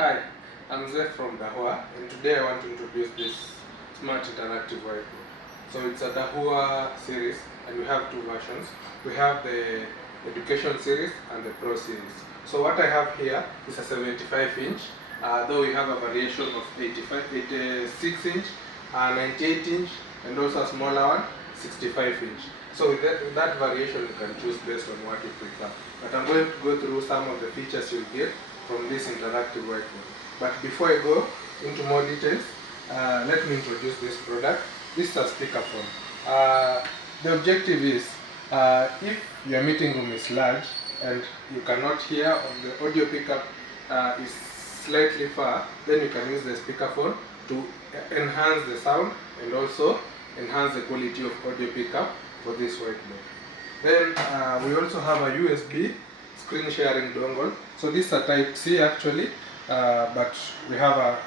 Hi, I'm Zef from Dahua, and today I want to introduce this Smart Interactive Whiteboard. So it's a Dahua series, and we have two versions. We have the Education series and the Pro series. So what I have here is a 75-inch, though we have a variation of 86-inch, 98-inch, and also a smaller one, 65-inch. So with that variation, you can choose based on what you prefer. But I'm going to go through some of the features you'll get from this interactive whiteboard. But before I go into more details, let me introduce this product. This is a speakerphone. The objective is, if your meeting room is large and you cannot hear or the audio pickup is slightly far, then you can use the speakerphone to enhance the sound and also enhance the quality of audio pickup for this whiteboard. Then we also have a USB screen sharing dongle. So this is a type C actually, but we have a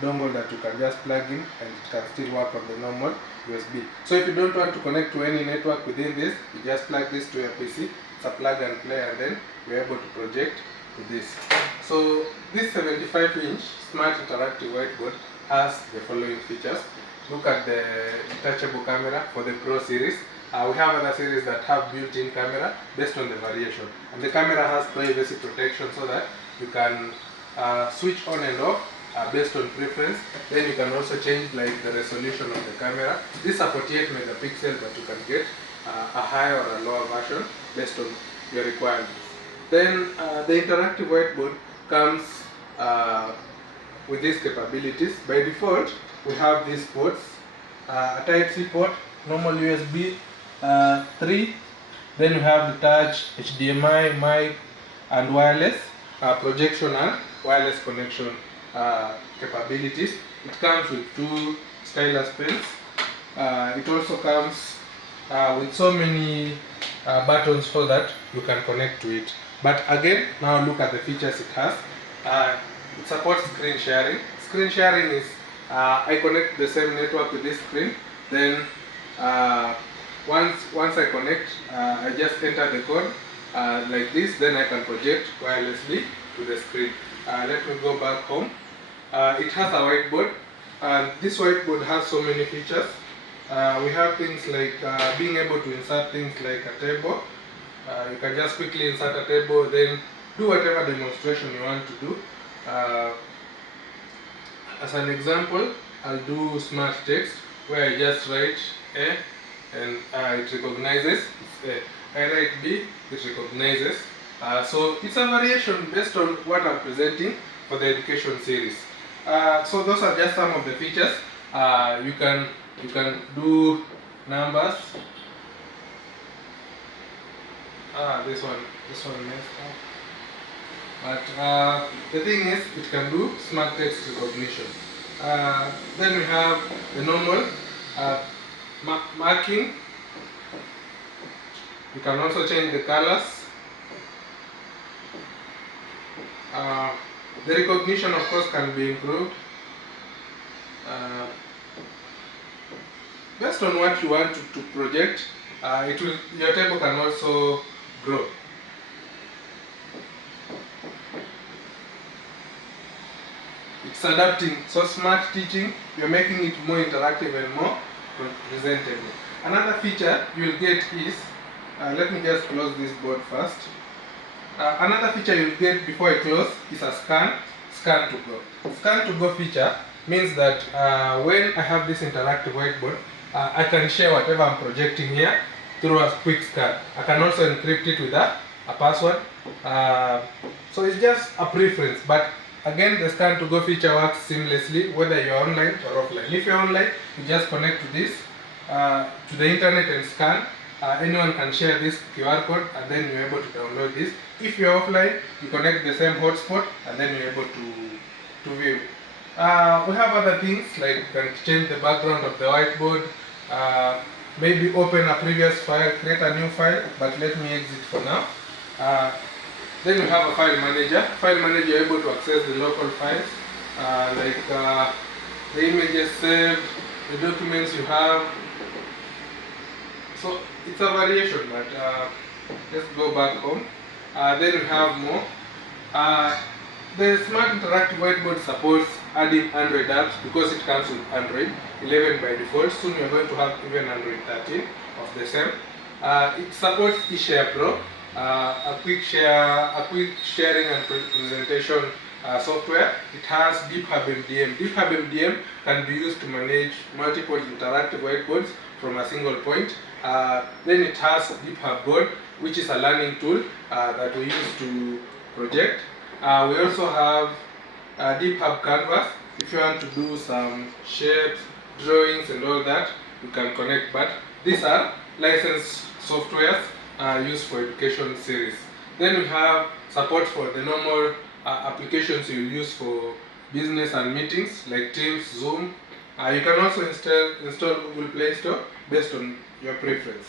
dongle that you can just plug in and it can still work on the normal USB. So if you don't want to connect to any network within this, you just plug this to your PC. It's a plug and play, and then you're able to project to this. So this 75-inch smart interactive whiteboard has the following features. Look at the detachable camera for the Pro series. We have other series that have built-in camera based on the variation. And the camera has privacy protection so that you can switch on and off based on preference. Then you can also change like the resolution of the camera. This is a 48 megapixel, but you can get a higher or a lower version based on your requirements. Then the interactive whiteboard comes with these capabilities. By default, we have these ports, a Type-C port, normal USB 3, then we have the touch, HDMI, mic, and wireless, projection and wireless connection capabilities. It comes with two stylus pens. It also comes with so many buttons so that you can connect to it. But again, now look at the features it has. It supports screen sharing. Screen sharing is I connect the same network with this screen, then once I connect, I just enter the code like this, then I can project wirelessly to the screen. Let me go back home. It has a whiteboard, and this whiteboard has so many features. We have things like being able to insert things like a table. You can just quickly insert a table, then do whatever demonstration you want to do. As an example, I'll do smart text where I just write A and it recognizes it's A. I write B, it recognizes. So it's a variation based on what I'm presenting for the education series. So those are just some of the features. You can do numbers. This one messed up. But the thing is, it can do smart text recognition. Then we have the normal marking. You can also change the colors. The recognition, of course, can be improved based on what you want to project. Your table can also grow. It's adapting, so smart teaching, you're making it more interactive and more presentable. Another feature you'll get is, let me just close this board first. Another feature you'll get before I close is a scan to go. Scan to go feature means that when I have this interactive whiteboard, I can share whatever I'm projecting here through a quick scan. I can also encrypt it with a password. So it's just a preference, but again, the scan to go feature works seamlessly whether you're online or offline. If you're online, you just connect to this, to the internet and scan. Anyone can share this QR code and then you're able to download this. If you're offline, you connect the same hotspot and then you're able to view. We have other things like you can change the background of the whiteboard, maybe open a previous file, create a new file, but let me exit for now. Then we have a file manager. File manager, you're able to access the local files, like the images saved, the documents you have. So it's a variation, but let's go back home. Then we have more. The Smart Interactive Whiteboard supports adding Android apps because it comes with Android 11 by default. Soon you're going to have even Android 13 of the same. It supports eShare Pro, a quick sharing and presentation software. It has DeepHub MDM. DeepHub MDM can be used to manage multiple interactive whiteboards from a single point. Then it has DeepHub Board, which is a learning tool that we use to project. We also have DeepHub Canvas. If you want to do some shapes, drawings and all that, you can connect. But these are licensed softwares used for education series. Then we have support for the normal applications you use for business and meetings like Teams, Zoom. You can also install Google Play Store based on your preference.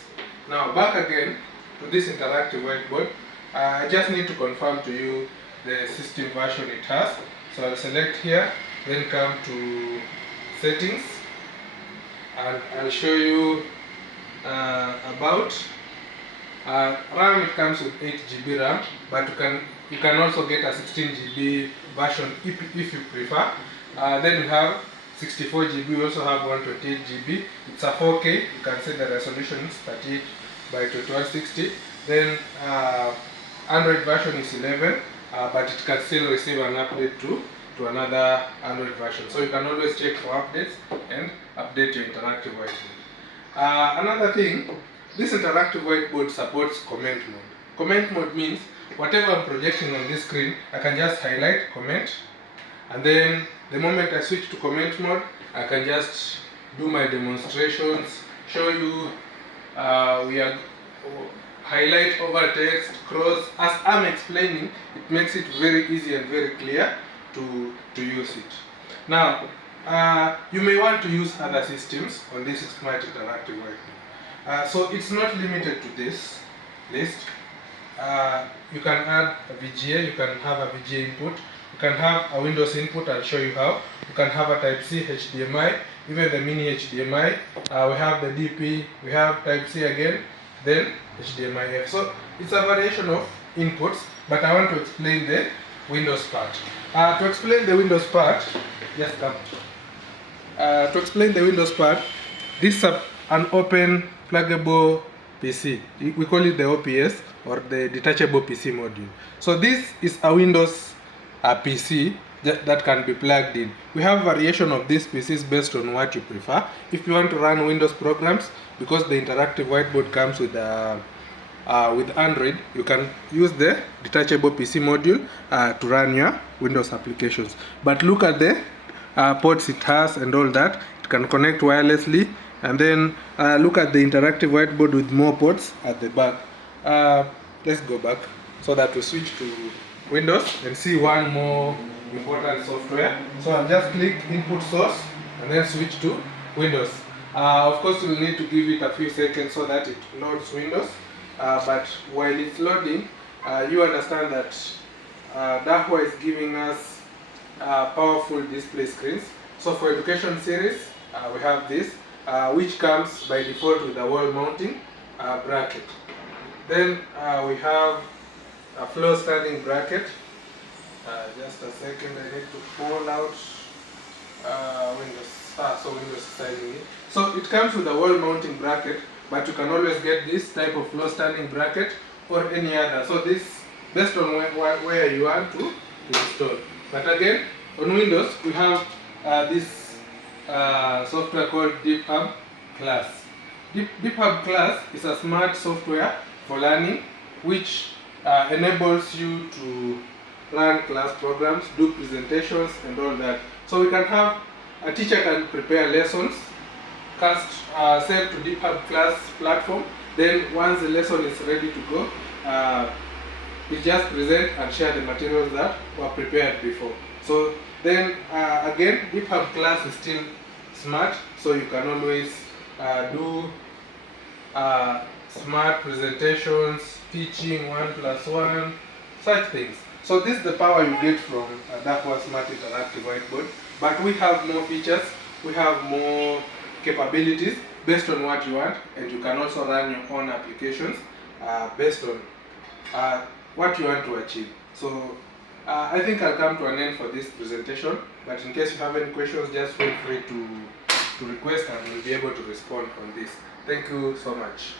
Now back again to this interactive whiteboard. I just need to confirm to you the system version it has. So I'll select here, then come to settings, and I'll show you about RAM. It comes with 8 GB RAM, but you can also get a 16 GB version if you prefer. Then you have 64 GB. We also have 128 GB. It's a 4K. You can see the resolution is 38 by 2160. Then Android version is 11, but it can still receive an update to another Android version. So you can always check for updates and update your interactive whiteboard. Another thing, this interactive whiteboard supports comment mode. Comment mode means whatever I'm projecting on this screen, I can just highlight, comment, and then the moment I switch to comment mode, I can just do my demonstrations, show you, highlight over text, cross. As I'm explaining, it makes it very easy and very clear to use it. Now, you may want to use other systems on this Smart Interactive Whiteboard. So it's not limited to this list. You can add a VGA, you can have a VGA input, you can have a Windows input. I'll show you how. You can have a Type-C, HDMI, even the mini HDMI. We have the DP, we have Type-C again, then HDMI-F. So it's a variation of inputs, but I want to explain the Windows part. To explain the Windows part, just come. To explain the Windows part, this is an open pluggable PC. We call it the OPS, or the detachable PC module. So this is a Windows PC that can be plugged in. We have variation of these PCs based on what you prefer. If you want to run Windows programs, because the interactive whiteboard comes with Android, you can use the detachable PC module to run your Windows applications. But look at the ports it has and all that. It can connect wirelessly, and then look at the interactive whiteboard with more ports at the back. Let's go back so that we switch to Windows and see one more important software. So I'll just click input source and then switch to Windows. Of course, we'll need to give it a few seconds so that it loads Windows. But while it's loading, you understand that Dahua is giving us powerful display screens. So for education series, we have this, which comes by default with a wall mounting bracket. Then we have a floor standing bracket. Just a second, I need to pull out Windows. So Windows is signing in. So it comes with a wall mounting bracket, but you can always get this type of floor standing bracket or any other. So this based on where you want to install. But again, on Windows we have this software called DeepHub Class. DeepHub Class is a smart software for learning, which enables you to run class programs, do presentations and all that. So we can have a teacher can prepare lessons, save to DeepHub Class platform. Then once the lesson is ready to go, we just present and share the materials that were prepared before. So then again, DeepHub Class is still smart, so you can always do smart presentations, teaching 1+1, such things. So this is the power you get from Dahua Smart Interactive Whiteboard. But we have more features, we have more capabilities based on what you want, and you can also run your own applications based on what you want to achieve. So I think I'll come to an end for this presentation, but in case you have any questions, just feel free to request and we'll be able to respond on this. Thank you so much.